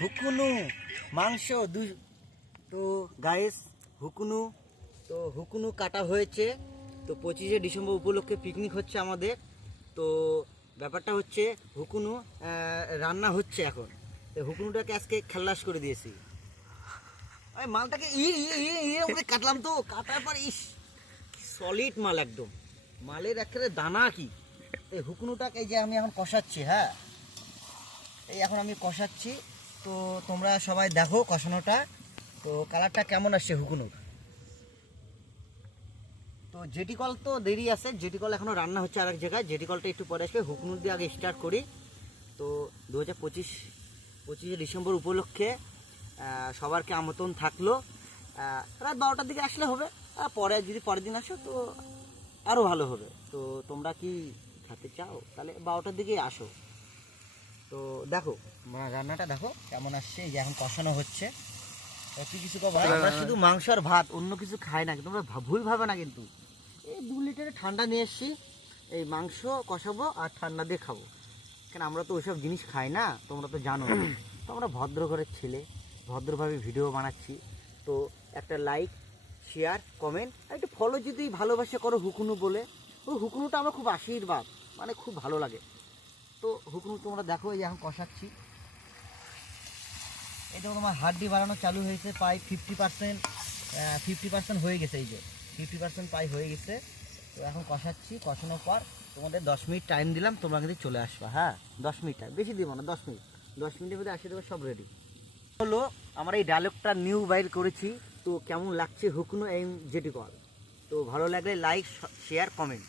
হুকুনু মাংস তো গাইস হুকুনু হুকুনু কাটা হয়েছে। তো 25শে ডিসেম্বর উপলক্ষে পিকনিক হচ্ছে আমাদের। তো ব্যাপারটা হচ্ছে হুকুনু রান্না হচ্ছে এখন। তো হুকুনুটাকে আজকে খাল্লাস করে দিয়েছি। আমি মালটাকে কাটলাম, তো কাটার পর সলিড মাল একদম, মালের একেবারে দানা কি। এই হুকুনুটাকে এই যে আমি এখন কষাচ্ছি, হ্যাঁ এই এখন আমি কষাচ্ছি। তো তোমরা সবাই দেখো কষানোটা, তো কালারটা কেমন আসছে হুকুনুর। তো জেটি কল তো দেরি আছে, জেটি কল এখনও রান্না হচ্ছে আরেক জায়গায়, জেটি কলটা একটু পরে আসবে। হুকুনুর দিয়ে আগে স্টার্ট করি। তো 25শে ডিসেম্বর উপলক্ষে সবারকে আমন্ত্রণ থাকলো। রাত 12টার দিকে আসলে হবে, পরে যদি পরের দিন আসো তো আরও ভালো হবে। তো তোমরা কি খেতে চাও তাহলে 12টার দিকেই আসো। তো দেখো রান্নাটা দেখো কেমন আসছে, এই যে এখন কষানো হচ্ছে। তুই কিছু কব? আমরা শুধু মাংস আর ভাত, অন্য কিছু খাই না, তোমরা ভুল ভাবে না কিন্তু। এই 2 লিটারের ঠান্ডা নিয়ে এসছি, এই মাংস কষাবো আর ঠান্ডা দিয়ে খাবো। কেন আমরা তো ওইসব জিনিস খাই না, তোমরা তো জানো। তো আমরা ভদ্র ঘরের ছেলে, ভদ্রভাবে ভিডিও বানাচ্ছি। তো একটা লাইক, শেয়ার, কমেন্ট আর একটু ফলো যদি ভালোবাসা করো হুকুনু বলে। তো হুকুনুটা আমার খুব আশীর্বাদ, মানে খুব ভালো লাগে। তো হুকুনু তোমরা দেখো, এই যে এখন কষাচ্ছি। এটা তোমার হাড্ডি বাড়ানো চালু হয়েছে, প্রায় 50% হয়ে গেছে। এই যে 50% প্রায় হয়ে গেছে। তো এখন কষাচ্ছি, কষানোর পর তোমাদের 10 মিনিট টাইম দিলাম, তোমরা কিন্তু চলে আসবা। হ্যাঁ 10 মিনিট টাইম, বেশি দিব না, 10 মিনিট। 10 মিনিটের মধ্যে আসে দেবে সব রেডি হলো। আমরা এই ডায়লগটা নিউ বাইর করেছি। তো কেমন লাগছে হুকুনু এই জেটি কল? তো ভালো লাগলে লাইক, শেয়ার, কমেন্ট।